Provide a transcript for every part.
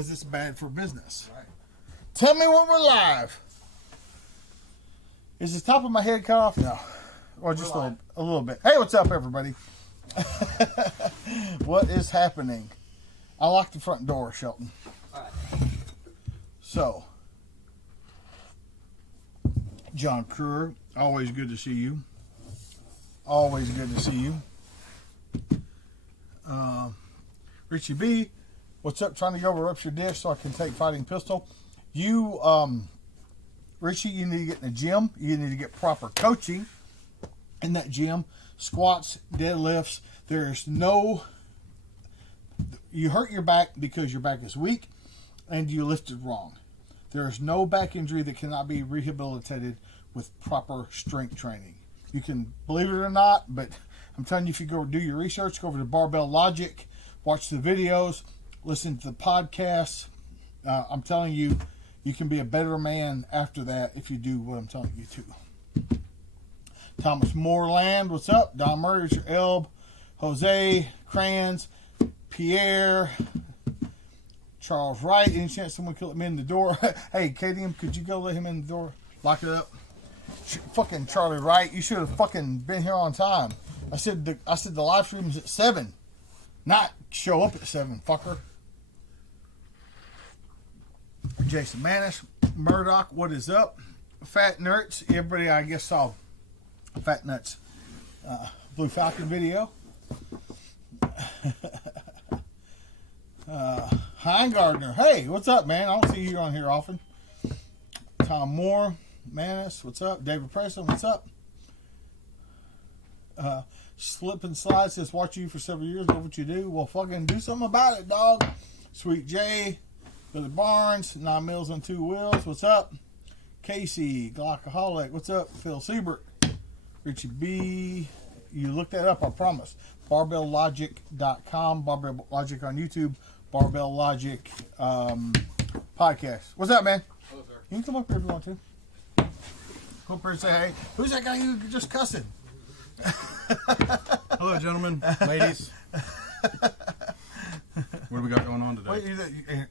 because it's bad for business. Right. Tell me when we're live. Is the top of my head cut off? No. Or just a little bit. Hey, what's up, everybody? What is happening? I locked the front door, Shelton. All right. So, John Kruger, always good to see you. Always good to see you. Richie B, what's up? Trying to go over your dish so I can take fighting pistol. You, Richie, you need to get in the gym. You need to get proper coaching in that gym. Squats, deadlifts. There's no... You hurt your back because your back is weak and you lifted wrong. There is no back injury that cannot be rehabilitated with proper strength training. You can believe it or not, but I'm telling you, if you go do your research, go over to Barbell Logic, watch the videos, listen to the podcasts. I'm telling you, you can be a better man after that if you do what I'm telling you to. Thomas Moreland, what's up? Don Murray, Richard Elb, Jose Crayons, Pierre, Charles Wright. Any chance someone could let me in the door? Hey, KDM, could you go let him in the door? Lock it up. Fucking Charlie Wright, you should have fucking been here on time. I said the live stream is at 7, not show up at 7, fucker. Jason Manish, Murdoch, what is up? Fat Nuts, everybody I guess saw Fat Nuts Blue Falcon video. Heingardner, hey, what's up, man? I don't see you on here often. Tom Moore, Manis, what's up? David Preston, what's up? Slip and Slide says, watch you for several years, know what you do. Well, fucking do something about it, dog. Sweet J, Billy Barnes, 9 Mills on 2 Wheels, what's up? Casey, Glycoholic, what's up? Phil Siebert, Richie B, you look that up, I promise. BarbellLogic.com, Barbell Logic on YouTube, Barbell Logic podcast. What's up, man? Hello, sir. You can come up here if you want to. Come up here and say, hey, who's that guy you just cussing? Hello, gentlemen, ladies. What do we got going on today? Wait, you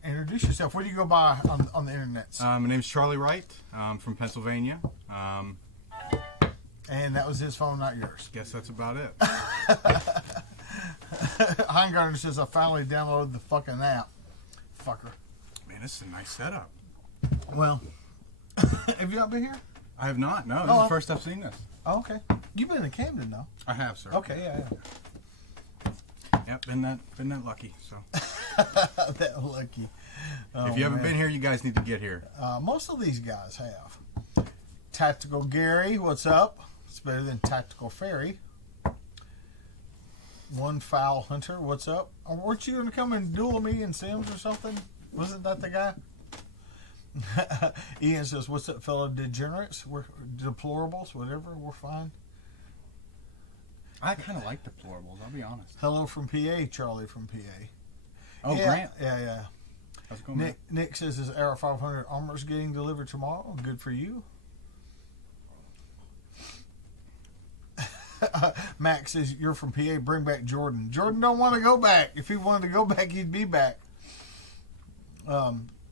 introduce yourself. What do you go by on the internet? My name's Charlie Wright. I'm from Pennsylvania. And that was his phone, not yours. Guess that's about it. Heingardner says, I finally downloaded the fucking app. Fucker. Man, this is a nice setup. Well, have you not been here? I have not. No, this is the first I've seen this. Oh, okay. You've been in Camden, though. I have, sir. Okay, yeah. Yep, been that lucky. So. That lucky. If you haven't been here, you guys need to get here. Most of these guys have. Tactical Gary, what's up? It's better than Tactical Fairy. One Foul Hunter, what's up? Weren't you going to come and duel me in Sims or something? Wasn't that the guy? Ian says, what's up, fellow degenerates? We're deplorables, whatever, we're fine. I kind of like deplorables, I'll be honest. Hello from PA, Charlie from PA. Oh, yeah, Grant. Yeah. How's it going, Nick says his Arrow 500 armor's getting delivered tomorrow. Good for you. Max says, you're from PA, bring back Jordan. Jordan don't want to go back. If he wanted to go back, he'd be back.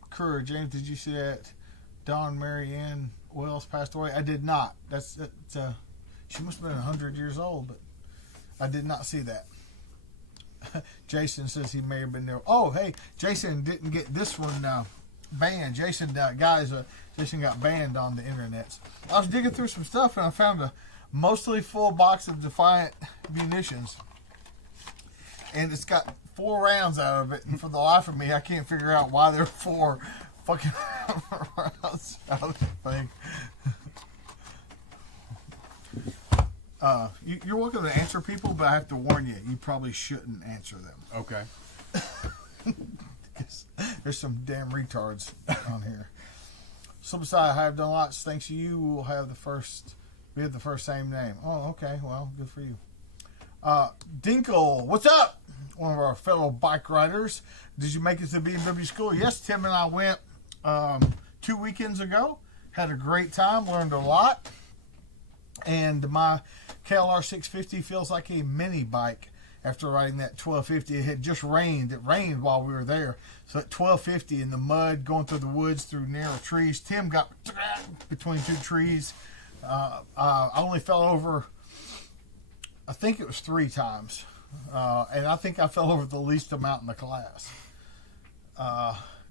Kruger, James, did you see that Dawn Marianne Wells passed away? I did not. She must have been 100 years old, but I did not see that. Jason says he may have been there. Oh, hey, Jason didn't get this one banned. Jason got banned on the internet. I was digging through some stuff and I found a mostly full box of Defiant munitions. And it's got 4 rounds out of it. And for the life of me, I can't figure out why there are 4 fucking rounds out of the thing. You're welcome to answer people, but I have to warn you, you probably shouldn't answer them. Okay. There's some damn retards on here. So beside I have done lots, thanks to you, we have the first same name. Oh, okay. Well, good for you. Dinkle, what's up? One of our fellow bike riders. Did you make it to BMW school? Yes, Tim and I went 2 weekends ago. Had a great time, learned a lot. And my KLR 650 feels like a mini bike. after riding that 1250. It had just rained. It rained while we were there. So at 1250 in the mud, going through the woods, through narrow trees, Tim got between two trees. I only fell over, I think it was 3 times. And I think I fell over the least amount in the class.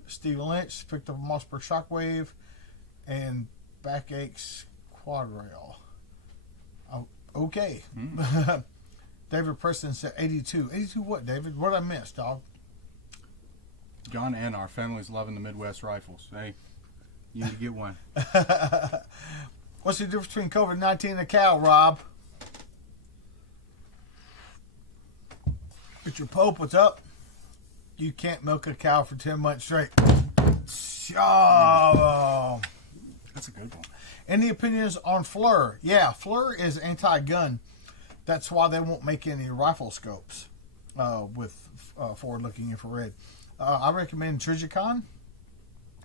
Steve Lynch picked up a Mossberg Shockwave and backaches quad rail. Oh, okay. David Preston said 82. 82 what, David? What did I miss, dog? John and our family's loving the Midwest rifles. Hey, you need to get one. What's the difference between COVID-19 and a cow, Rob? Richard Pope, what's up? You can't milk a cow for 10 months straight. Oh. That's a good one. Any opinions on FLIR? Yeah, FLIR is anti-gun. That's why they won't make any rifle scopes with forward-looking infrared. I recommend Trijicon,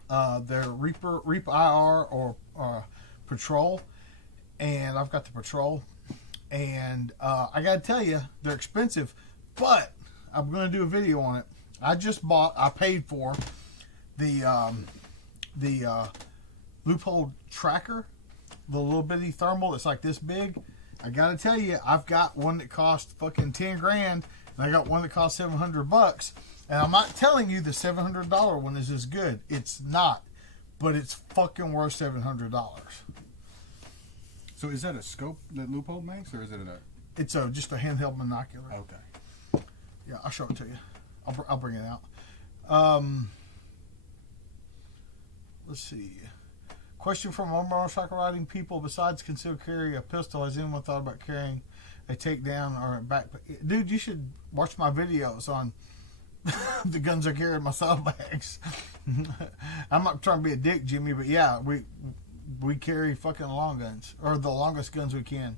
their Reap IR or Patrol, and I've got the Patrol. And I got to tell you, they're expensive, but I'm going to do a video on it. I paid for the loophole tracker, the little bitty thermal that's like this big. I gotta tell you, I've got one that cost fucking 10 grand, and I got one that cost $700. And I'm not telling you the $700 one is as good. It's not, but it's fucking worth $700. So is that a scope that Loophole makes, or is it a? It's just a handheld binocular. Okay. Yeah, I'll show it to you. I'll bring it out. Let's see. Question from motorcycle riding people: besides concealed carry a pistol, has anyone thought about carrying a takedown or a backpack? Dude, you should watch my videos on the guns I carry in my saddlebags. I'm not trying to be a dick, Jimmy, but yeah, we carry fucking long guns, or the longest guns we can.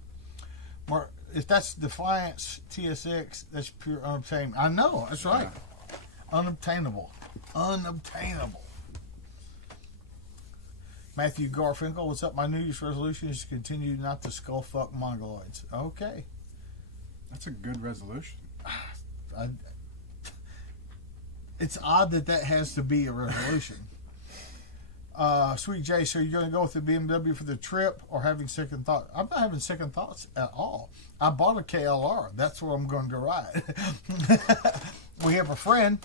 If that's Defiance TSX, that's pure unobtainable. I know, that's right. Unobtainable. Unobtainable. Matthew Garfinkel, what's up? My New Year's resolution is to continue not to skull fuck mongoloids. Okay. That's a good resolution. It's odd that has to be a resolution. Sweet J, so you're going to go with the BMW for the trip or having second thoughts? I'm not having second thoughts at all. I bought a KLR. That's what I'm going to ride. We have a friend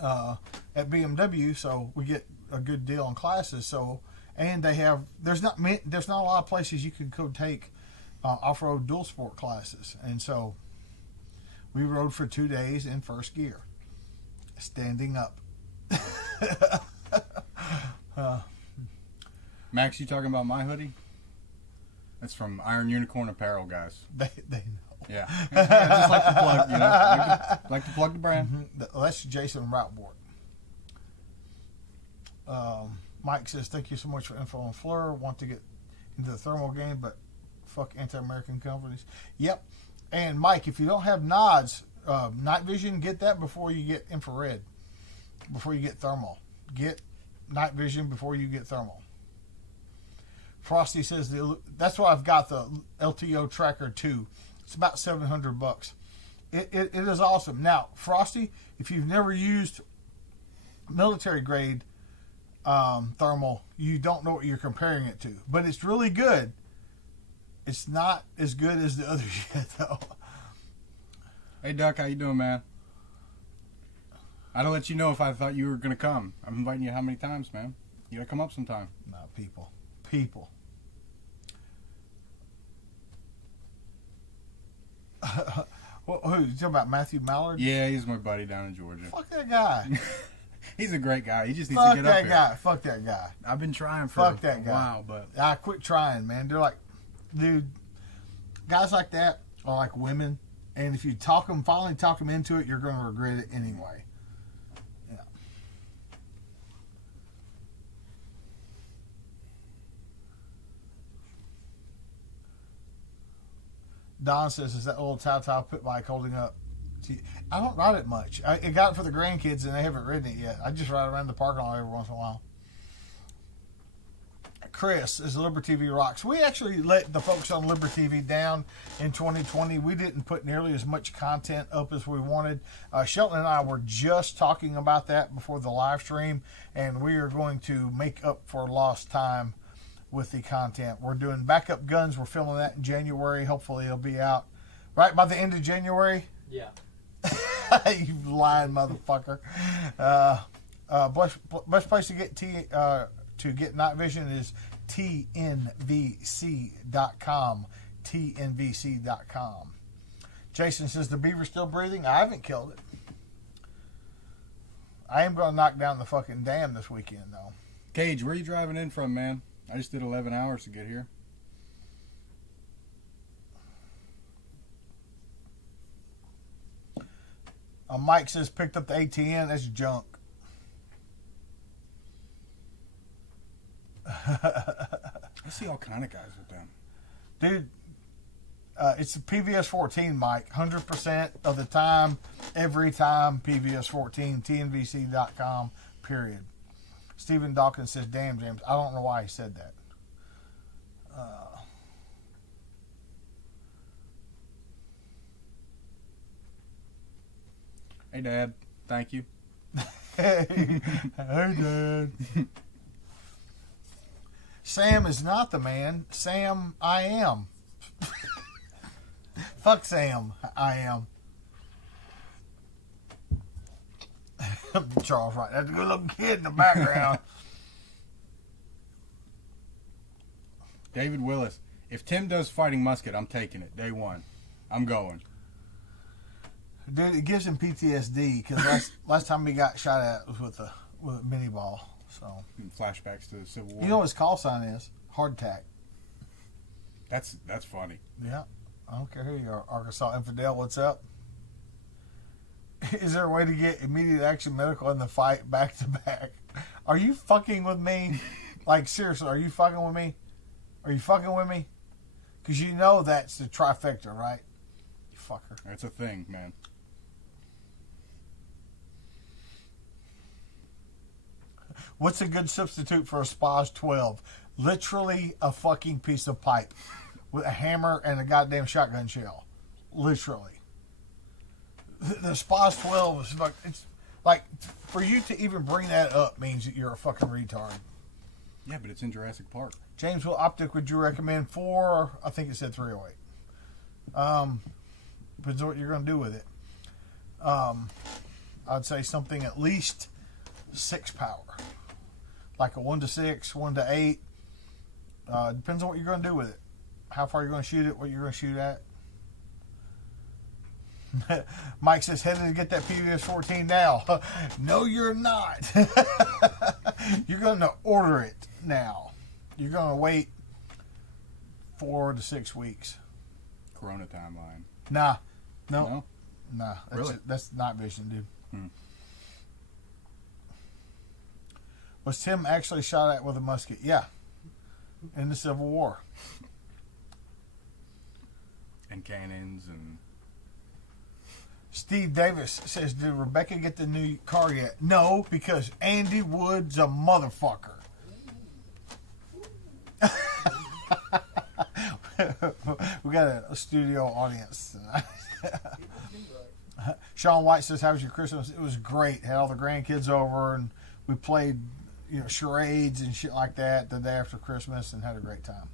at BMW, so we get a good deal on classes. So, and they have there's not a lot of places you can go take off-road dual sport classes, and so we rode for 2 days in first gear, standing up. Max, you talking about my hoodie? That's from Iron Unicorn Apparel, guys. They know. Yeah. Just like to plug, like to plug the brand. Mm-hmm. That's Jason Routbort. Mike says, thank you so much for info on FLIR. Want to get into the thermal game, but fuck anti-American companies. Yep. And Mike, if you don't have nods, night vision, get that before you get infrared, before you get thermal. Get night vision before you get thermal. Frosty says that's why I've got the LTO Tracker 2. It's about $700. It is awesome. Now, Frosty, if you've never used military grade thermal, you don't know what you're comparing it to. But it's really good. It's not as good as the other shit, though. Hey, Duck, how you doing, man? I'd let you know if I thought you were going to come. I'm inviting you how many times, man? You got to come up sometime. No, people. People. Who? You talking about Matthew Mallard? Yeah, he's my buddy down in Georgia. Fuck that guy. He's a great guy. He just needs Fuck to get up that here. guy. Fuck that guy. I've been trying for Fuck that a guy. while, but I quit trying, man. They're like, dude, guys like that are like women, and if you finally talk them into it, you're going to regret it anyway. Yeah. Don says, is that little Tao pit bike holding up? I don't ride it much. I got it for the grandkids, and they haven't ridden it yet. I just ride around the parking lot every once in a while. Chris is Liberty TV Rocks. We actually let the folks on Liberty TV down in 2020. We didn't put nearly as much content up as we wanted. Shelton and I were just talking about that before the live stream, and we are going to make up for lost time with the content. We're doing Backup Guns. We're filming that in January. Hopefully it'll be out right by the end of January. Yeah. You lying motherfucker. Best place to get night vision is tnvc.com. tnvc.com. Jason says, the beaver's still breathing? I haven't killed it. I am going to knock down the fucking dam this weekend, though. Cage, where are you driving in from, man? I just did 11 hours to get here. Mike says, picked up the ATN. That's junk. I see all kind of guys with them. Dude, it's the PVS 14, Mike. 100% of the time, every time, PVS 14, tnvc.com, period. Stephen Dawkins says, damn, James. I don't know why he said that. Hey, Dad. Thank you. Hey, Dad. Sam is not the man. Sam, I am. Fuck Sam, I am. Charles Wright. That's a good looking kid in the background. David Willis. If Tim does fighting musket, I'm taking it. Day one. I'm going. Dude, it gives him PTSD because last time he got shot at was with a mini ball. So Flashbacks to the Civil War. you know what his call sign is? Hardtack. That's funny. Yeah. I don't care who you are. Arkansas Infidel, what's up? Is there a way to get immediate action medical in the fight back to back? Are you fucking with me? Like, seriously, are you fucking with me? Are you fucking with me? Because you know that's the trifecta, right? You fucker. That's a thing, man. What's a good substitute for a Spaz 12? Literally a fucking piece of pipe with a hammer and a goddamn shotgun shell. Literally. The Spaz 12 is like, it's like, for you to even bring that up means that you're a fucking retard. Yeah, but it's in Jurassic Park. James, what optic would you recommend for? I think it said 308. Depends on what you're going to do with it. I'd say something at least 6 power. Like a 1 to 6, 1 to 8. Depends on what you're going to do with it. How far you're going to shoot it, what you're going to shoot at. Mike says, headed to get that PVS 14 now. No, you're not. You're going to order it now. You're going to wait 4 to 6 weeks. Corona timeline. Nah. No? Nah. Really? That's night vision, dude. Hmm. Was Tim actually shot at with a musket? Yeah. In the Civil War. And cannons and... Steve Davis says, did Rebecca get the new car yet? No, because Andy Wood's a motherfucker. We got a studio audience tonight. Sean White says, how was your Christmas? It was great. Had all the grandkids over and we played, charades and shit like that the day after Christmas and had a great time.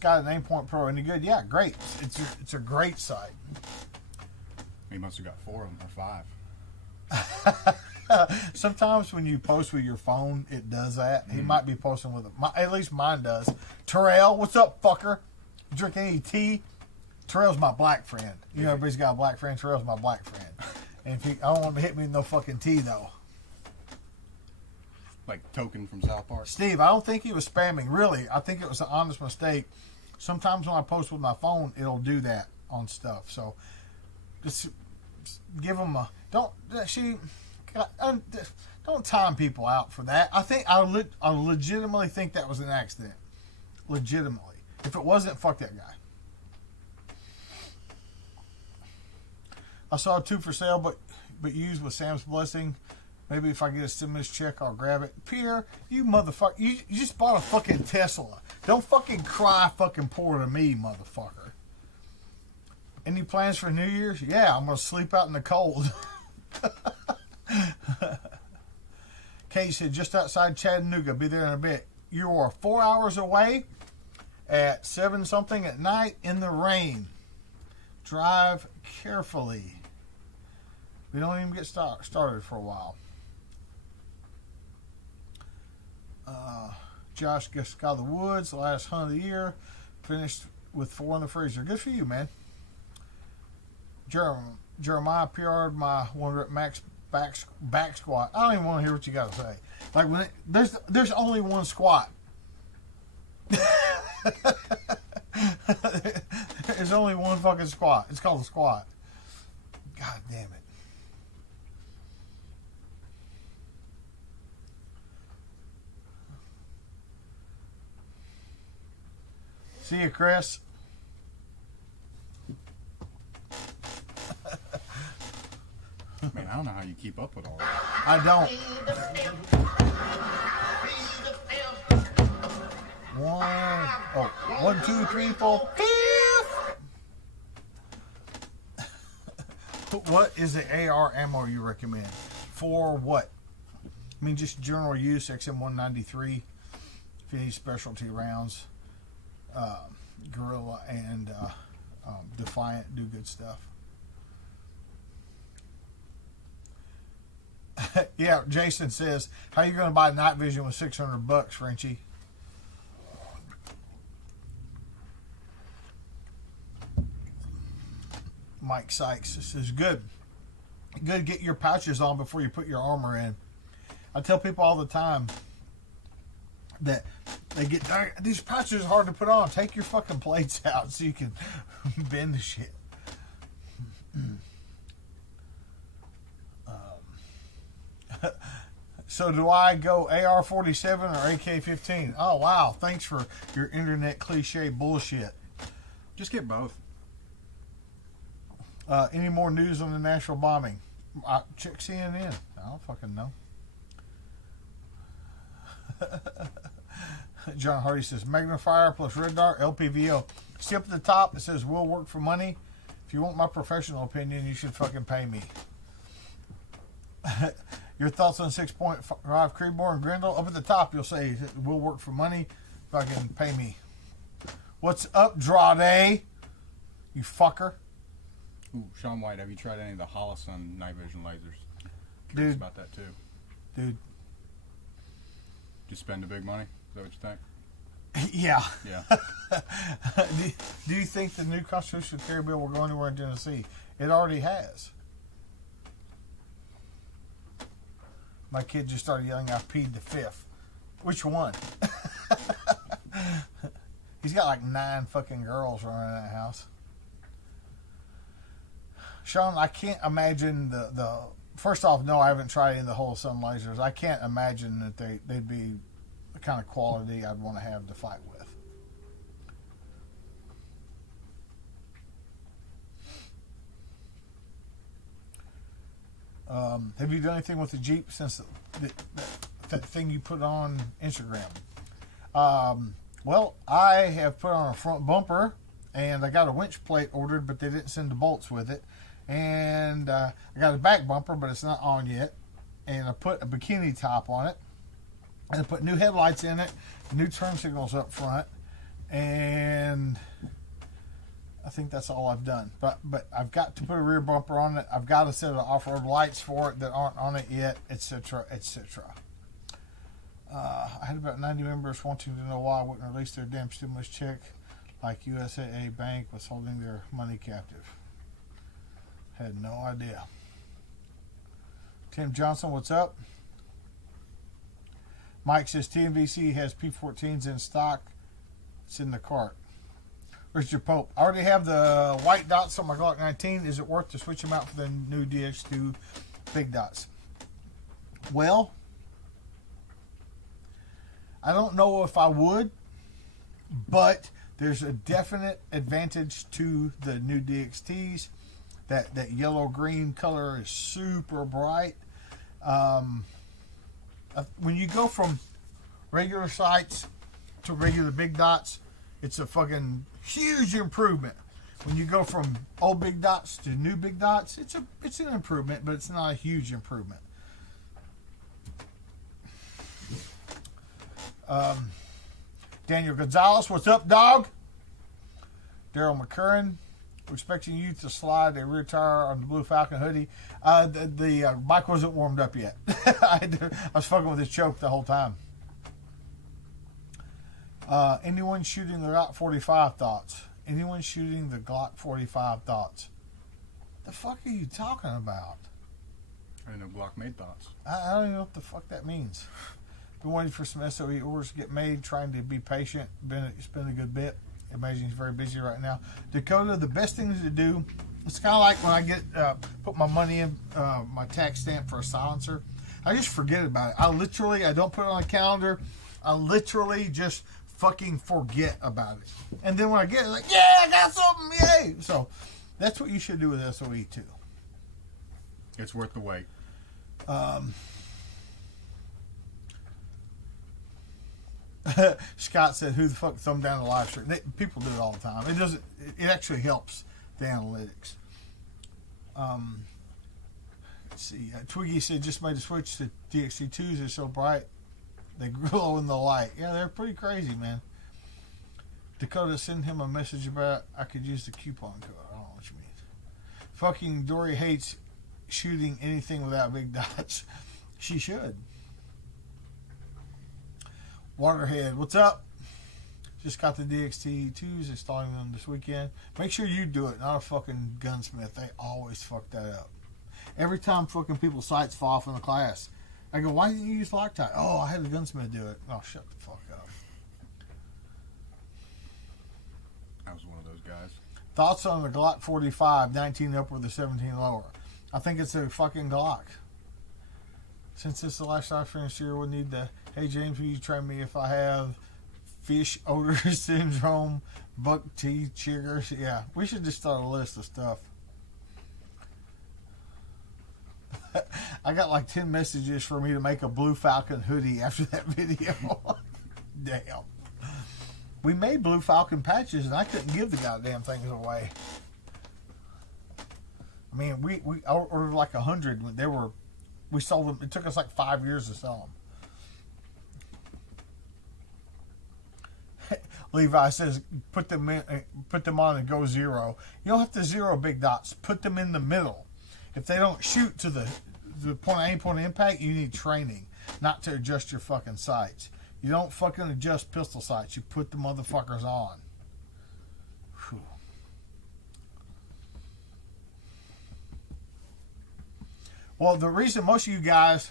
Got an Aimpoint Pro. Any good? Yeah, great. It's a great site. He must have got 4 of them, or 5. Sometimes when you post with your phone, it does that. He might be posting with it. At least mine does. Terrell, what's up, fucker? You drink any tea? Terrell's my black friend. Everybody's got a black friend. Terrell's my black friend. And I don't want him to hit me with no fucking tea, though. Like Token from South Park. Steve, I don't think he was spamming. Really, I think it was an honest mistake. Sometimes when I post with my phone, it'll do that on stuff. So just give him a don't time people out for that. I think I legitimately think that was an accident. Legitimately, if it wasn't, fuck that guy. I saw 2 for sale, but used with Sam's blessing. Maybe if I get a stimulus check, I'll grab it. Pierre, you motherfucker, you just bought a fucking Tesla. Don't fucking cry fucking poor to me, motherfucker. Any plans for New Year's? Yeah, I'm going to sleep out in the cold. Kate said, just outside Chattanooga. Be there in a bit. You are 4 hours away at 7 something at night in the rain. Drive carefully. We don't even get started for a while. Josh just got the woods, the last hunt of the year. Finished with 4 in the freezer. Good for you, man. Jeremiah PR'd my 1 rep max back squat. I don't even want to hear what you got to say. Like when there's only one squat. There's only one fucking squat. It's called a squat. God damn it. See you, Chris. Man, I don't know how you keep up with all that. I don't. 1, 2, 3, 4, 5. What is the AR ammo you recommend? For what? I mean, just general use, XM193. If you need specialty rounds, Gorilla and Defiant do good stuff. Yeah, Jason says, how you going to buy night vision with $600, Frenchie? Mike Sykes says, good. Good, get your pouches on before you put your armor in. I tell people all the time that they get, these pouches are hard to put on. Take your fucking plates out so you can bend the shit. So do I go AR-47 or AK-15? Oh, wow. Thanks for your internet cliche bullshit. Just get both. Any more news on the Nashville bombing? Check CNN. I don't fucking know. John Hardy says, magnifier plus red dart, LPVO. See up at the top, it says, will work for money. If you want my professional opinion, you should fucking pay me. Your thoughts on 6.5 Creedmoor and Grindle? Up at the top, you'll say, it will work for money. Fucking pay me. What's up, Drade? You fucker. Ooh, Sean White, have you tried any of the Holosun night vision lasers? Curious about that too. Dude. Just spend the big money? Is that what you think? Yeah. Yeah. Do you think the new constitutional carry bill will go anywhere in Tennessee? It already has. My kid just started yelling, I peed the 5th. Which one? He's got like 9 fucking girls running in that house. Sean, I can't imagine the first off, no, I haven't tried any of the whole sun lasers. I can't imagine that they'd be the kind of quality I'd want to have to fight with. Have you done anything with the Jeep since that thing you put on Instagram? Well, I have put on a front bumper, and I got a winch plate ordered, but they didn't send the bolts with it. And I got a back bumper, but it's not on yet. And I put a bikini top on it. And I put new headlights in it, new turn signals up front, and I think that's all I've done. But I've got to put a rear bumper on it. I've got a set of off-road lights for it that aren't on it yet, etc., etc. I had about 90 members wanting to know why I wouldn't release their damn stimulus check like USAA Bank was holding their money captive. Had no idea. Tim Johnson, what's up? Mike says TMVC has P14s in stock. It's in the cart. Richard Pope, I already have the white dots on my Glock 19. Is it worth to switch them out for the new DX2 big dots? Well, I don't know if I would, but there's a definite advantage to the new DXTs. That yellow-green color is super bright. When you go from regular sights to regular big dots, it's a fucking huge improvement. When you go from old big dots to new big dots, it's an improvement, but it's not a huge improvement. Daniel Gonzalez, what's up, dog? Daryl McCurran, we're expecting you to slide a rear tire on the Blue Falcon hoodie. The bike wasn't warmed up yet. I was fucking with this choke the whole time. Anyone shooting the Glock 45 thoughts? Anyone shooting the Glock 45 thoughts? The fuck are you talking about? I didn't know Glock made thoughts. I don't even know what the fuck that means. Been waiting for some SOE orders to get made, trying to be patient. It's been a good bit. Imagine he's very busy right now. Dakota, the best things to do, it's kind of like when I get put my money in my tax stamp for a silencer. I just forget about it. I don't put it on a calendar. I literally just fucking forget about it. And then when I get it, like, yeah, I got something, yay! So that's what you should do with SOE too. It's worth the wait. Scott said, "Who the fuck thumbed down the live stream?" People do it all the time. It doesn't. It actually helps the analytics. Let's see. Twiggy said, "Just made a switch to DXT2s. They're so bright, they glow in the light." Yeah, they're pretty crazy, man. Dakota, send him a message about I could use the coupon code. I don't know what you mean. Fucking Dory hates shooting anything without big dots. She should. Waterhead, what's up? Just got the DXT2s, installing them this weekend. Make sure you do it, not a fucking gunsmith. They always fuck that up. Every time fucking people's sights fall off in the class, I go, why didn't you use Loctite? Oh, I had the gunsmith do it. Oh, shut the fuck up. I was one of those guys. Thoughts on the Glock 45, 19 upward, the 17 lower? I think it's a fucking Glock. Since this is the last I finished here, we'll need the, hey James, will you train me if I have fish odor syndrome, buck teeth, chiggers? Yeah, we should just start a list of stuff. I got like 10 messages for me to make a Blue Falcon hoodie after that video. Damn. We made Blue Falcon patches and I couldn't give the goddamn things away. I mean, we ordered like 100 when they were. We sold them. It took us like 5 years to sell them. Levi says, put them on and go zero. You don't have to zero big dots. Put them in the middle. If they don't shoot to the point of impact, you need training, not to adjust your fucking sights. You don't fucking adjust pistol sights. You put the motherfuckers on. Whew. Well, the reason most of you guys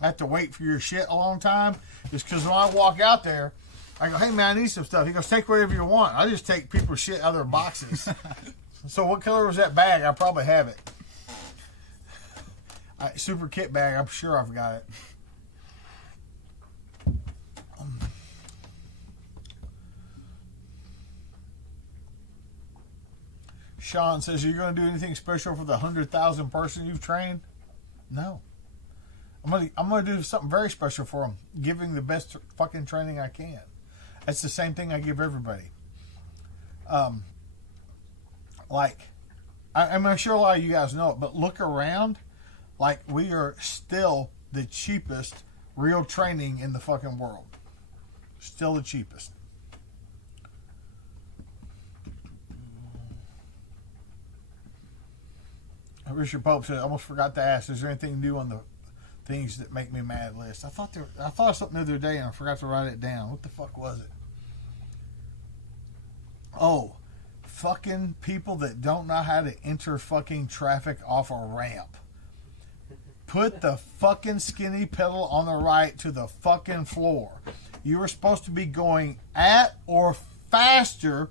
have to wait for your shit a long time is because when I walk out there, I go, hey, man, I need some stuff. He goes, take whatever you want. I just take people's shit out of their boxes. So what color was that bag? I probably have it. Super kit bag. I'm sure I've got it. Sean says, are you going to do anything special for the 100,000 person you've trained? No. I'm gonna do something very special for them, giving the best fucking training I can. That's the same thing I give everybody. I'm sure a lot of you guys know it, but look around. Like, we are still the cheapest real training in the fucking world. Still the cheapest. Richard Pope said, I almost forgot to ask, is there anything new on the things that make me mad list? I thought of something the other day and I forgot to write it down. What the fuck was it? Oh, fucking people that don't know how to enter fucking traffic off a ramp. Put the fucking skinny pedal on the right to the fucking floor. You were supposed to be going at or faster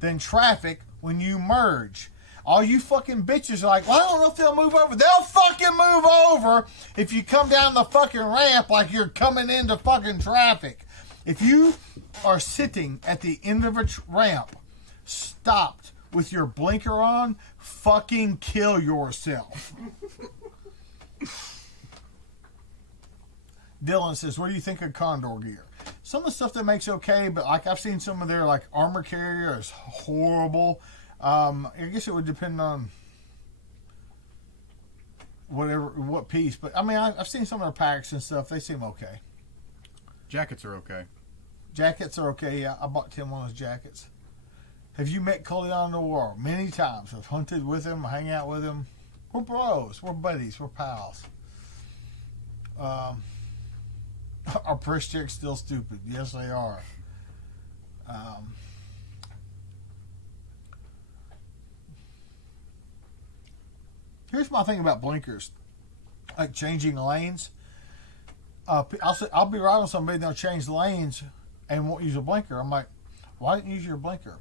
than traffic when you merge. All you fucking bitches are like, well, I don't know if they'll move over. They'll fucking move over if you come down the fucking ramp like you're coming into fucking traffic. If you are sitting at the end of a ramp, stopped with your blinker on, fucking kill yourself. Dylan says, what do you think of Condor gear? Some of the stuff that makes okay, but like I've seen some of their like armor carrier is horrible. I guess it would depend on what piece, but I mean I've seen some of their packs and stuff. They seem okay. Jackets are okay. Jackets are okay. Yeah, I bought Tim one of his jackets. Have you met Colion Noir? Many times. I've hunted with him, hang out with him. We're bros. We're buddies. We're pals. Our press checks still stupid. Yes, they are. Here's my thing about blinkers, like changing lanes. I'll be riding with somebody and they'll change lanes and won't use a blinker. I'm like, why didn't you use your blinker?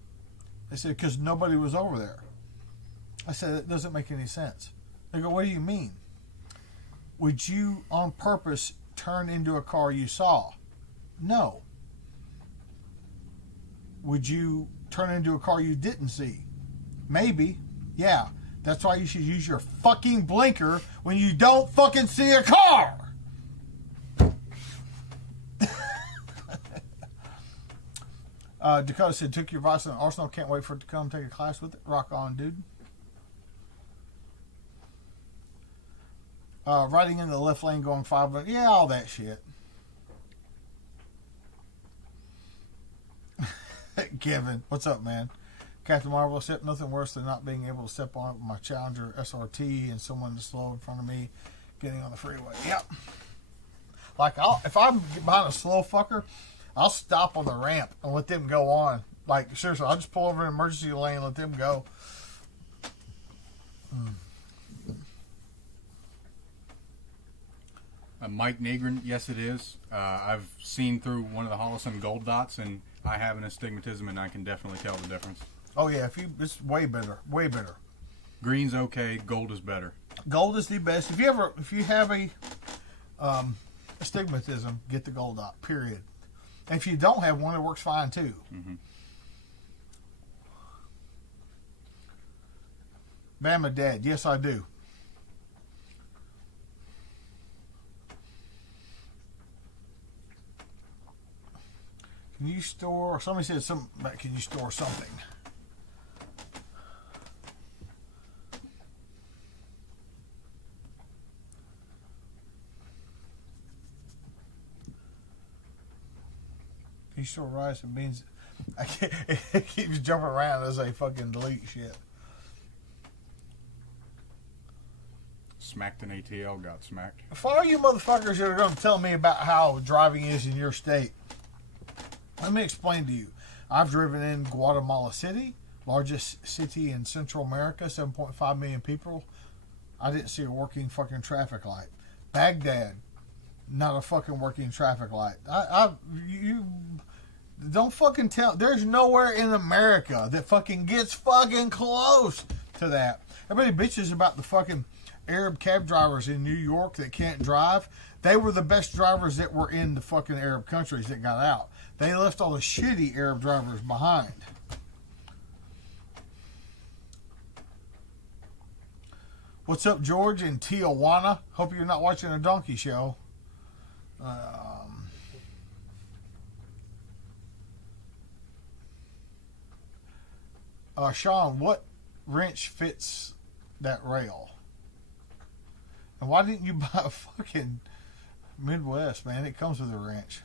They said, because nobody was over there. I said, it doesn't make any sense. They go, what do you mean? Would you on purpose turn into a car you saw? No. Would you turn into a car you didn't see? Maybe. Yeah. That's why you should use your fucking blinker when you don't fucking see a car. Dakota said, took your advice on Arsenal. Can't wait for it to come take a class with it. Rock on, dude. Riding in the left lane going 5 minutes. Yeah, all that shit. Kevin, what's up, man? Captain Marvel said nothing worse than not being able to step on my Challenger SRT and someone to slow in front of me getting on the freeway. Yep. Like, if I'm behind a slow fucker, I'll stop on the ramp and let them go on. Like, seriously, I'll just pull over an emergency lane and let them go. Mike Negrin, yes it is. I've seen through one of the Holliston gold dots, and I have an astigmatism, and I can definitely tell the difference. Oh yeah, it's way better, way better. Green's okay, gold is better. Gold is the best. If you have a astigmatism, get the gold dot. Period. And if you don't have one, it works fine too. Mm-hmm. Bama Dad, yes I do. Can you store? Somebody said something about can you store something? Can you store rice and beans? I can't, it keeps jumping around as I fucking delete shit. Smacked an ATL, got smacked. For all you motherfuckers that are going to tell me about how driving is in your state, let me explain to you. I've driven in Guatemala City, largest city in Central America, 7.5 million people. I didn't see a working fucking traffic light. Baghdad, not a fucking working traffic light. You don't fucking tell. There's nowhere in America that fucking gets fucking close to that. Everybody bitches about the fucking Arab cab drivers in New York that can't drive. They were the best drivers that were in the fucking Arab countries that got out. They left all the shitty Arab drivers behind. What's up, George in Tijuana? Hope you're not watching a donkey show. Sean, what wrench fits that rail? And why didn't you buy a fucking Midwest, man? It comes with a wrench.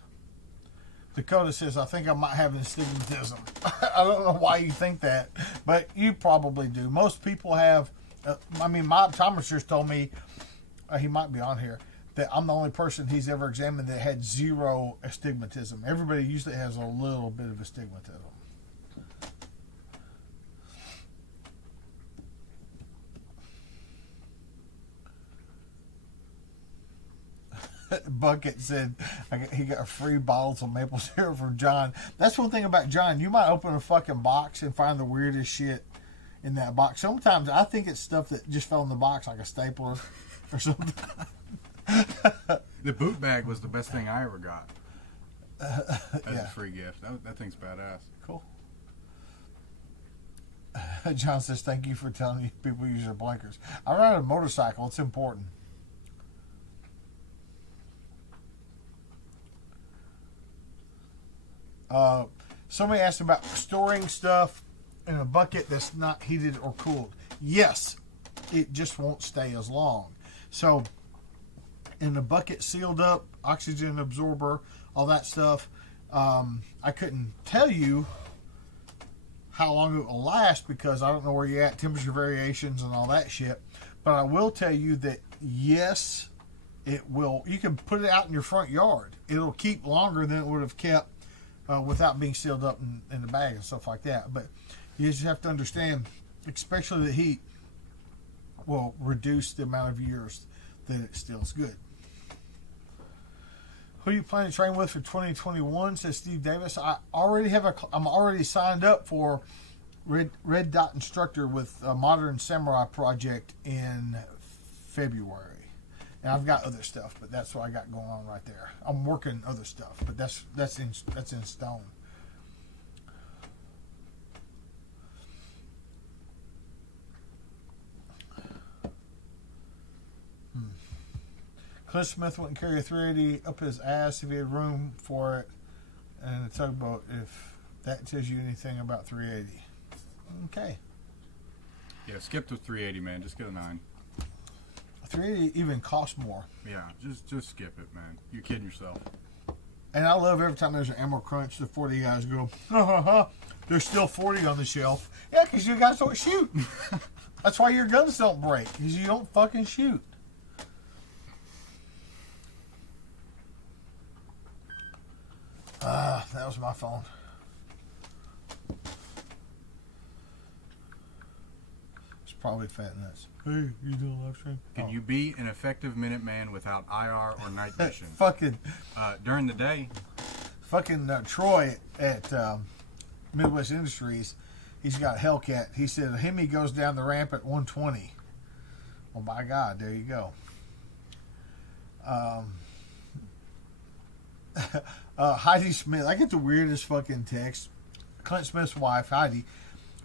Dakota says, I think I might have astigmatism. I don't know why you think that, but you probably do. Most people have, my optometrist told me, he might be on here, that I'm the only person he's ever examined that had zero astigmatism. Everybody usually has a little bit of astigmatism. Bucket said he got free bottles of maple syrup from John. That's one thing about John. You might open a fucking box and find the weirdest shit in that box. Sometimes I think it's stuff that just fell in the box, like a stapler or something. The boot bag was the best thing I ever got. As Yeah. a free gift. That thing's badass. Cool. John says, thank you for telling people to use their blinkers. I ride a motorcycle. It's important. Somebody asked about storing stuff in a bucket that's not heated or cooled. Yes, it just won't stay as long. So, in the bucket sealed up, oxygen absorber, all that stuff, I couldn't tell you how long it will last because I don't know where you're at, temperature variations and all that shit. But I will tell you that yes, it will. You can put it out in your front yard. It'll keep longer than it would have kept without being sealed up in the bag and stuff like that. But you just have to understand, especially the heat will reduce the amount of years that it still is good. Who do you plan to train with for 2021? Says Steve Davis. I'm already signed up for Red Dot instructor with a Modern Samurai project in February. And I've got other stuff, but that's what I got going on right there. I'm working other stuff, but that's in stone. Clint Smith wouldn't carry a 380 up his ass if he had room for it in a tugboat, if that tells you anything about 380. Okay. Yeah, skip the 380, man. Just get a 9. 380 even costs more. Yeah, just skip it, man. You're kidding yourself. And I love every time there's an ammo crunch, the 40 guys go, ha ha ha, there's still 40 on the shelf. Yeah, because you guys don't shoot. That's why your guns don't break, because you don't fucking shoot. That was my phone. It's probably Fat Nuts. Hey, you doing a live stream? Can you be an effective Minuteman without IR or night vision? Fucking during the day. Fucking Troy at Midwest Industries, he's got a Hellcat. He said a Hemi goes down the ramp at 120. Well, by God, there you go. Heidi Smith. I get the weirdest fucking text. Clint Smith's wife, Heidi.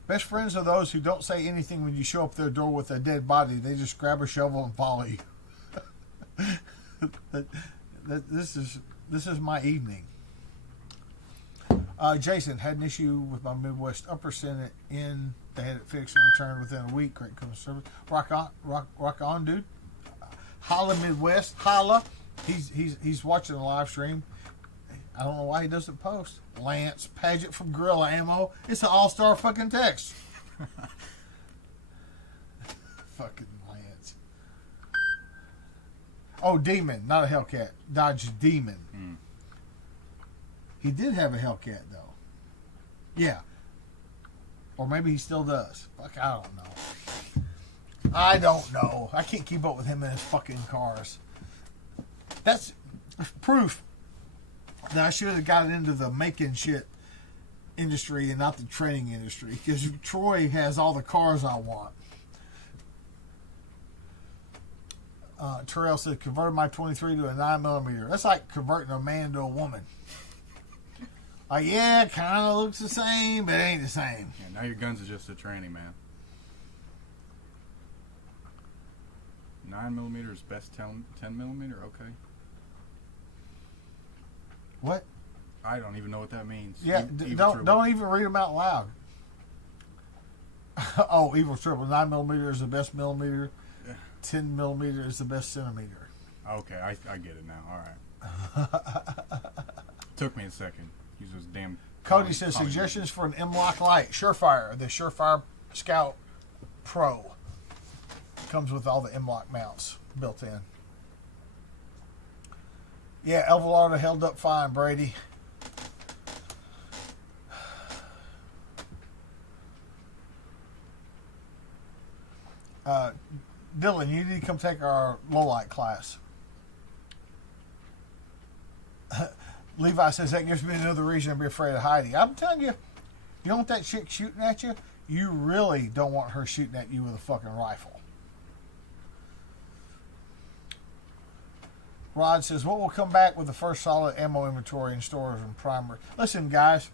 Best friends are those who don't say anything when you show up their door with a dead body. They just grab a shovel and follow you. This is my evening. Jason had an issue with my Midwest upper, sent it in. They had it fixed and returned within a week. Great customer service. Rock on, dude. Holla Midwest. Holla. He's watching the live stream. I don't know why he doesn't post. Lance Paget from Gorilla Ammo. It's an all-star fucking text. Fucking Lance. Oh, Demon, not a Hellcat. Dodge Demon. He did have a Hellcat though. Yeah. Or maybe he still does. Fuck, I don't know. I can't keep up with him in his fucking cars. That's proof that I should have gotten into the making shit industry and not the training industry, because Troy has all the cars I want. Terrell said, converted my 23 to a 9mm. That's like converting a man to a woman. Like, yeah, it kind of looks the same, but it ain't the same. Yeah, now your guns are just a tranny, man. 9mm is best 10mm? Okay. What? I don't even know what that means. Yeah, don't even read them out loud. Oh, Evil Triple. 9mm is the best millimeter. 10mm is the best centimeter. Okay, I get it now. All right. Took me a second. Use those damn. Cody says suggestions for an M-Lock light. Surefire. The Surefire Scout Pro comes with all the M-Lock mounts built in. Yeah, Elvalada held up fine, Brady. Dylan, you need to come take our low-light class. Levi says, that gives me another reason to be afraid of Heidi. I'm telling you, you don't want that chick shooting at you, you really don't want her shooting at you with a fucking rifle. Rod says, what will come back with the first solid ammo inventory in stores and primary? Listen, guys.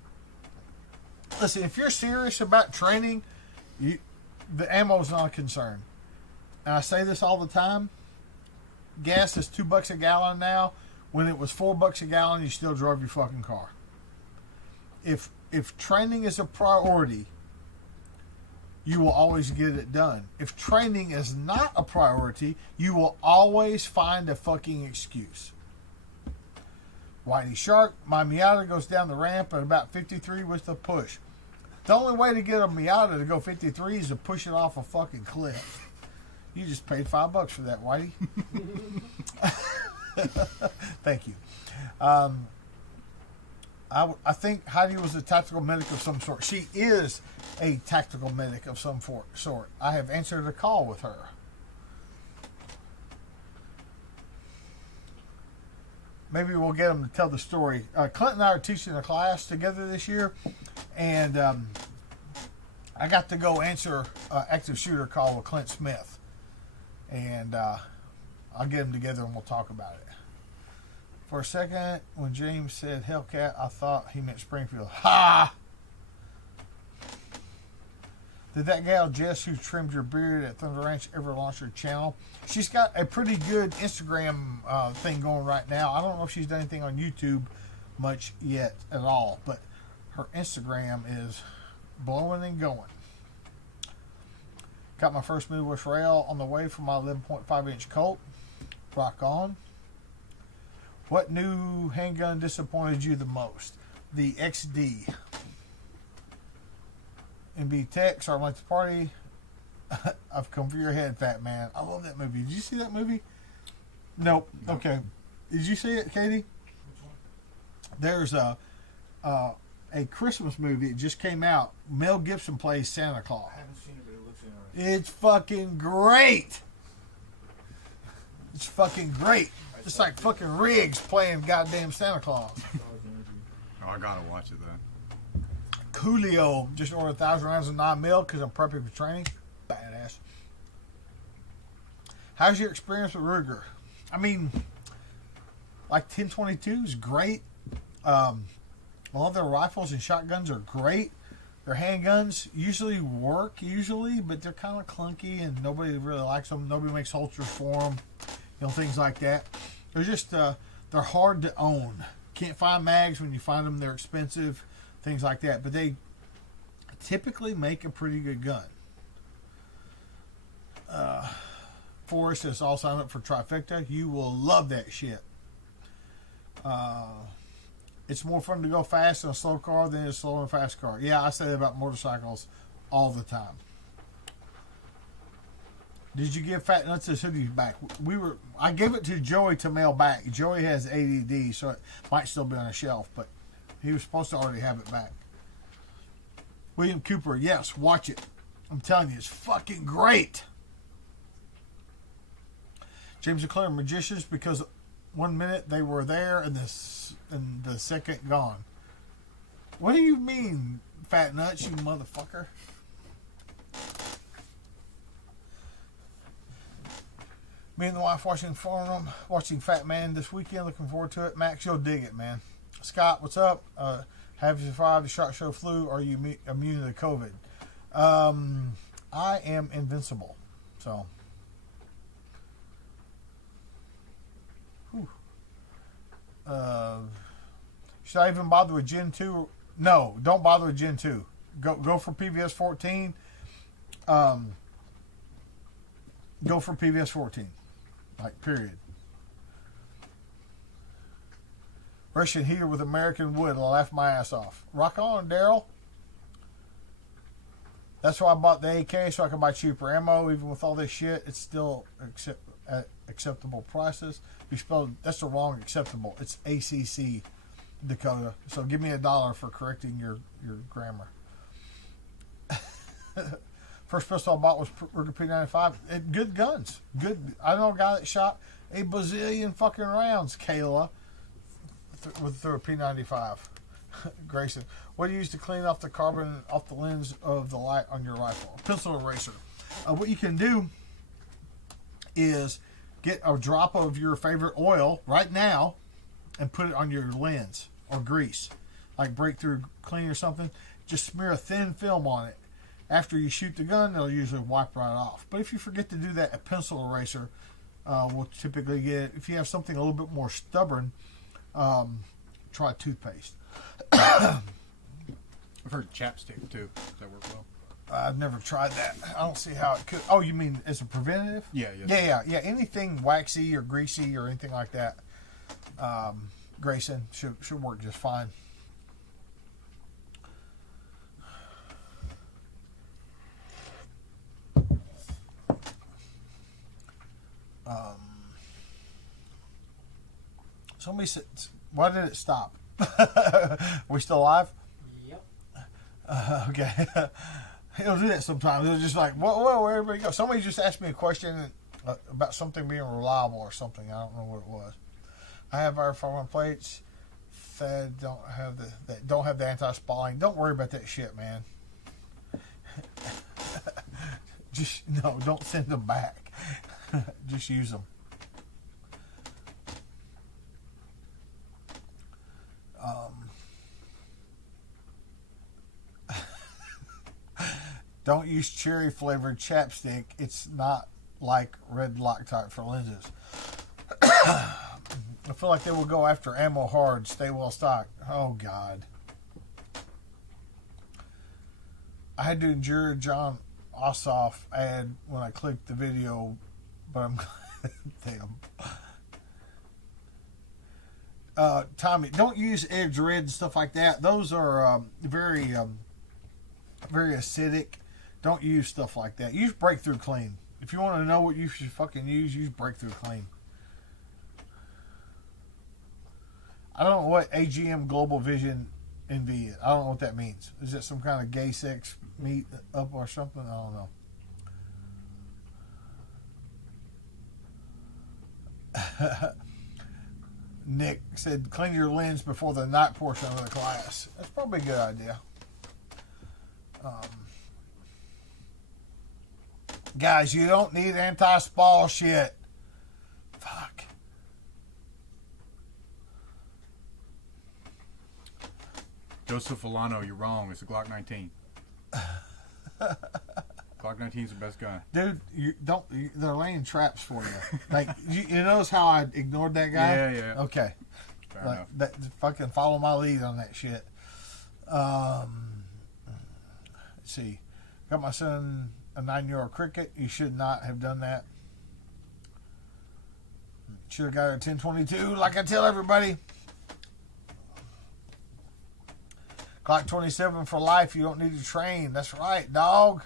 Listen, if you're serious about training, The ammo is not a concern. And I say this all the time. Gas is $2 a gallon now. When it was $4 a gallon, you still drove your fucking car. If training is a priority, you will always get it done. If training is not a priority, you will always find a fucking excuse. Whitey Shark, my Miata goes down the ramp at about 53 with the push. The only way to get a Miata to go 53 is to push it off a fucking cliff. You just paid $5 for that, Whitey. Thank you. I think Heidi was a tactical medic of some sort. She is a tactical medic of some sort. I have answered a call with her. Maybe we'll get them to tell the story. Clint and I are teaching a class together this year, and I got to go answer an active shooter call with Clint Smith. And I'll get them together and we'll talk about it. For a second, when James said Hellcat, I thought he meant Springfield. Ha! Did that gal Jess who trimmed your beard at Thunder Ranch ever launch her channel? She's got a pretty good Instagram thing going right now. I don't know if she's done anything on YouTube much yet at all, but her Instagram is blowing and going. Got my first Midwest rail on the way for my 11.5 inch Colt. Rock on. What new handgun disappointed you the most? The XD. MB Tech, sorry, like the party. I've come for your head, fat man. I love that movie. Did you see that movie? Nope. Okay. Did you see it, Katie? There's a Christmas movie. It just came out. Mel Gibson plays Santa Claus. I haven't seen it, but it looks interesting. It's fucking great. It's fucking great. It's like fucking Riggs playing goddamn Santa Claus. Oh, I gotta watch it then. Coolio just ordered 1,000 rounds of 9mm because I'm prepping for training. Badass. How's your experience with Ruger? I mean, like 1022 is great. All of their rifles and shotguns are great. Their handguns usually work, but they're kind of clunky and nobody really likes them. Nobody makes holsters for them. You know, things like that. They're just, they're hard to own. Can't find mags. When you find them, they're expensive. Things like that. But they typically make a pretty good gun. Forrest has all signed up for Trifecta. You will love that shit. It's more fun to go fast in a slow car than a slow and fast car. Yeah, I say that about motorcycles all the time. Did you give Fat Nuts his hoodie back? I gave it to Joey to mail back. Joey has ADD, so it might still be on a shelf, but he was supposed to already have it back. William Cooper, yes, watch it. I'm telling you, it's fucking great. James and Claire, magicians, because 1 minute they were there and the second gone. What do you mean, Fat Nuts, you motherfucker? Me and the wife watching Fat Man this weekend. Looking forward to it. Max, you'll dig it, man. Scott, what's up? Have you survived the shot show flu? Are you immune to the COVID? I am invincible. So. Should I even bother with Gen 2? No, don't bother with Gen 2. Go for PVS 14. Go for PVS 14. Like, period. Russian heater with American wood. I'll laugh my ass off. Rock on, Daryl. That's why I bought the AK, so I can buy cheaper ammo. Even with all this shit, it's still at acceptable prices. You spelled, that's the wrong acceptable. It's ACC, Dakota. So give me $1 for correcting your grammar. First pistol I bought was Ruger P95. Good guns. Good. I know a guy that shot a bazillion fucking rounds, Kayla, through a P95. Grayson, what do you use to clean off the carbon off the lens of the light on your rifle? Pistol eraser. What you can do is get a drop of your favorite oil right now and put it on your lens or grease, like Breakthrough Clean or something. Just smear a thin film on it. after you shoot the gun, they'll usually wipe right off. But if you forget to do that, a pencil eraser will typically get it. If you have something a little bit more stubborn, try toothpaste. I've heard chapstick too. Does that work well? I've never tried that. I don't see how it could. Oh, you mean as a preventative? Yeah, yes. Yeah. Anything waxy or greasy or anything like that, Grayson should work just fine. Somebody said, why did it stop? We still live? Yep. Okay. It'll do that sometimes. It'll just like, whoa, where everybody go? Somebody just asked me a question about something being reliable or something. I don't know what it was. I have our 41 plates that don't have the anti-spalling. Don't worry about that shit, man. Don't send them back. Just use them. Don't use cherry flavored chapstick. It's not like red Loctite for lenses. I feel like they will go after ammo hard. Stay well stocked. Oh God. I had to endure John Ossoff ad when I clicked the video, but I'm damn. Tommy, don't use Edge Red and stuff like that. Those are very acidic. Don't use stuff like that. Use Breakthrough Clean. If you want to know what you should fucking use Breakthrough Clean. I don't know what AGM Global Vision NV is. I don't know what that means. Is it some kind of gay sex meet up or something? I don't know. Nick said, clean your lens before the night portion of the class. That's probably a good idea. Guys, you don't need anti-spall shit. Fuck. Joseph Alano, you're wrong. It's a Glock 19. Glock 19 is the best gun. Dude, they're laying traps for you. Like, you notice how I ignored that guy? Yeah. Okay. Fair enough. Fucking follow my lead on that shit. Let's see. Got my son a 9-year-old cricket. You should not have done that. Should have got a 1022, like I tell everybody. Glock 27 for life. You don't need to train. That's right, dog.